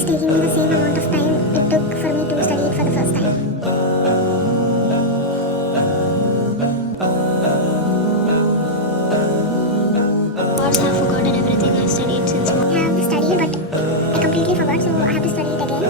is taking the same amount of time it took for me to study it for the first time. I've forgotten everything I've studied since morning. I have studied but I completely forgot, so I have to study it again.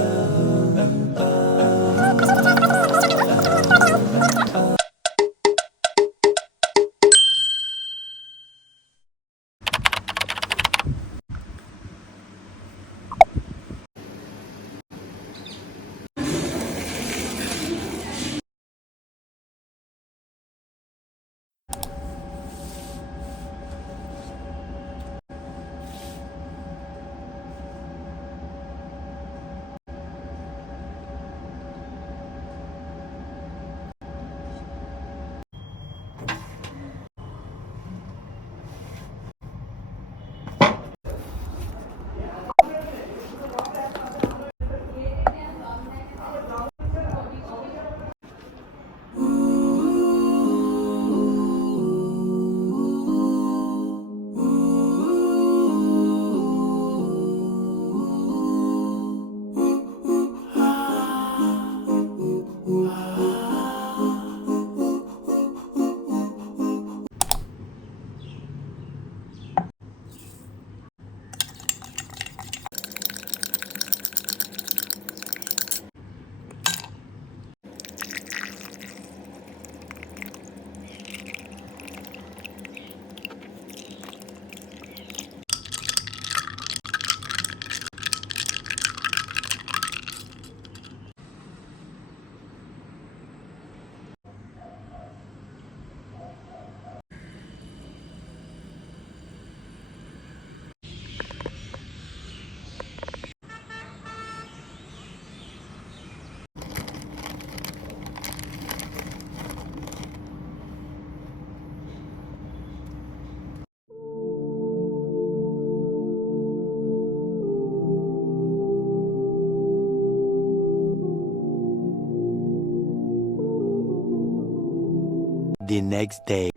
The next day.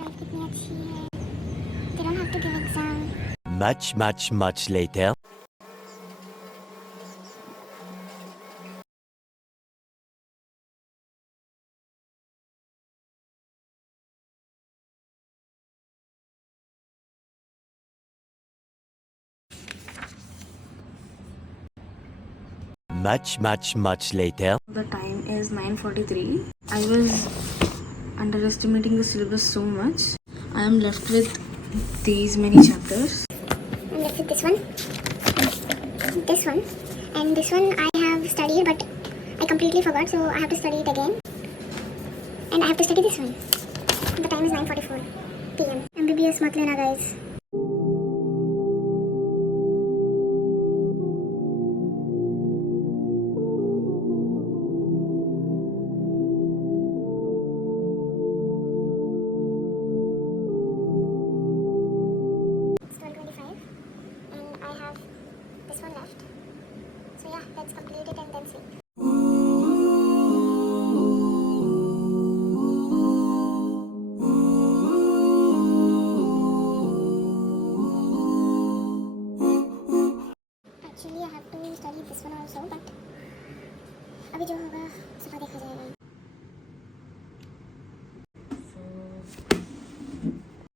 Life कितनी अच्छी है. They don't have to give exam. Much later. Much later. The time is 9:43. I was underestimating the syllabus so much. I am left with these many chapters. I'm left with this one, and this one I have studied but I completely forgot, so I have to study it again. And I have to study this one. The time is 9:44 PM. MBBS mat lena guys. It's 12:25 and I have this one left. So yeah, let's complete it and then sleep. Actually, I have to study this one also, but अभी जो होगा सब देखा जाएगा.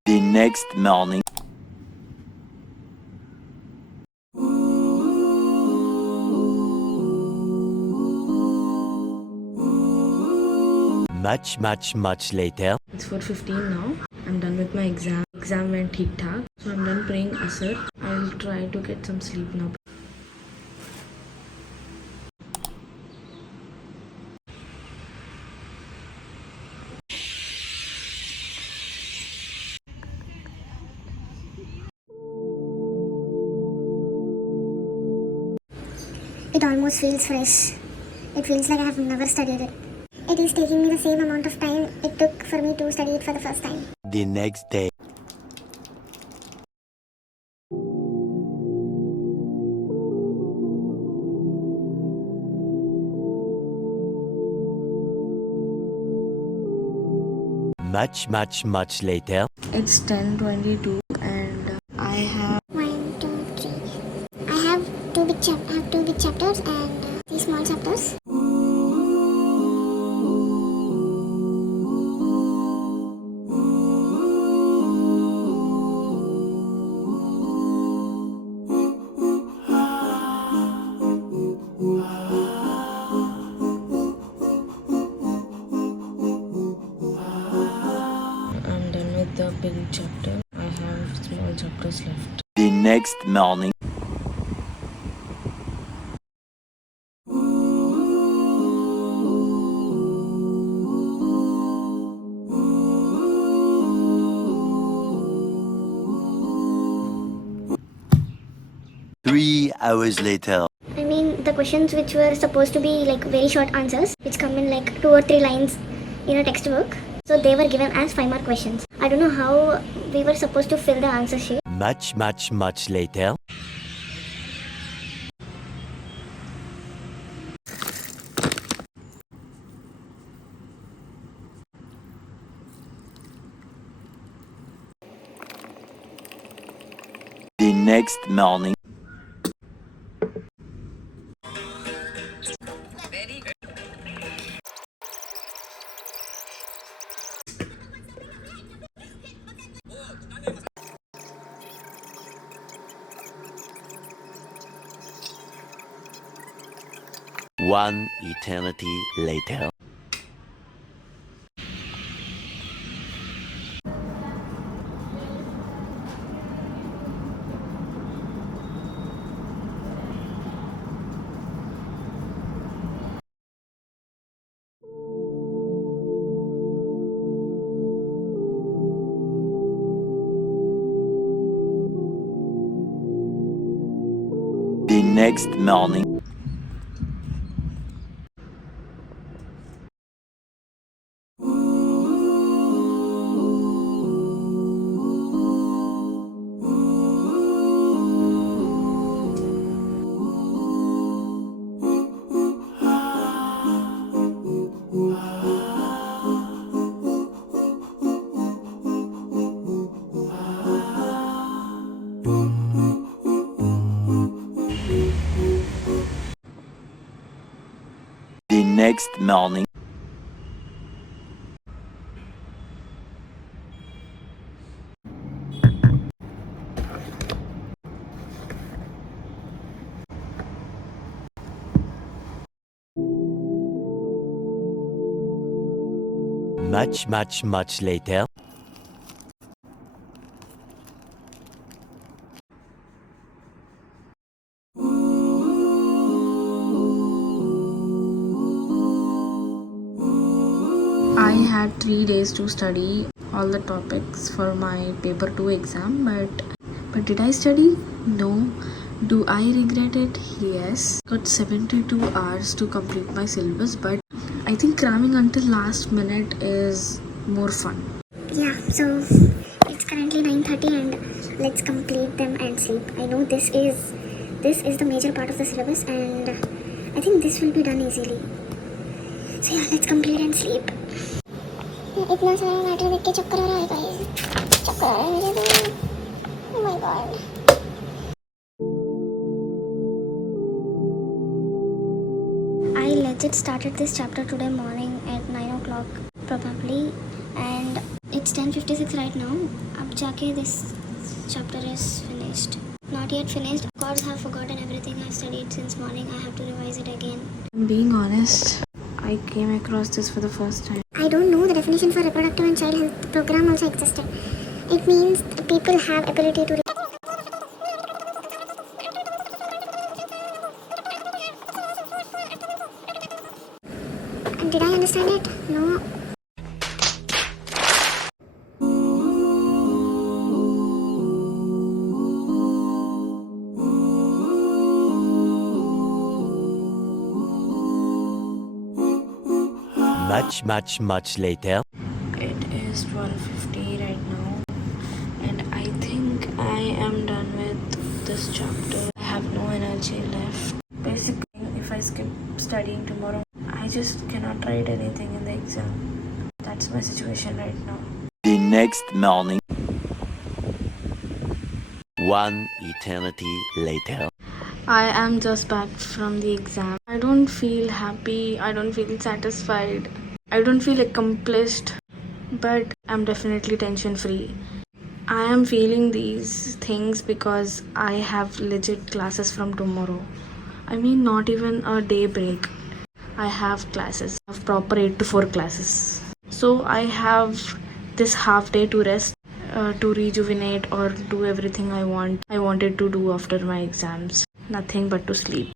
The next morning. Much later. It's 4:15 now. I'm done with my exam. Exam went ठीक ठाक. So I'm done praying Asr. I'll try to get some sleep now. It almost feels fresh. It feels like I have never studied it. It is taking me the same amount of time it took for me to study it for the first time. The next day. Much later. It's 10:22 and I have 1, 2, 3. I have two big chapters and 3 small chapters. I'm done with the big chapter. I have small chapters left. The next morning. Three hours later. I mean, the questions which were supposed to be like very short answers, which come in like 2 or 3 lines in a textbook. So they were given as 5 mark questions. I don't know how we were supposed to fill the answer sheet. Much later. The next morning. One eternity later. The next morning. The next morning. Much later. I had 3 days to study all the topics for my paper 2 exam, but did I study? No. Do I regret it? Yes. Got 72 hours to complete my syllabus, but I think cramming until last minute is more fun. Yeah, so it's currently 9:30 and let's complete them and sleep. I know this is the major part of the syllabus and I think this will be done easily. So yeah, let's complete and sleep. इतना सारा matter देख के चक्कर आ रहा है guys, चक्कर आ रहा है मुझे तो. Oh my god. I legit started this chapter today morning at 9 o'clock probably and it's 10:56 right now. अब जाके this chapter is finished. Not yet finished. Of course, I have forgotten everything I studied since morning. I have to revise it again. I'm being honest, I came across this for the first time. I I don't know the definition for reproductive and child health program also existed. It means people have ability to. And did I understand it? No. Much later. It is 12:50 right now, and I think I am done with this chapter. I have no energy left. Basically, if I skip studying tomorrow, I just cannot write anything in the exam. That's my situation right now. The next morning. One eternity later. I am just back from the exam. I don't feel happy. I don't feel satisfied. I don't feel accomplished. But I'm definitely tension free. I am feeling these things because I have legit classes from tomorrow. I mean, not even a day break. I have classes. I have proper 8 to 4 classes. So I have this half day to rest, to rejuvenate or do everything I wanted to do after my exams. Nothing but to sleep.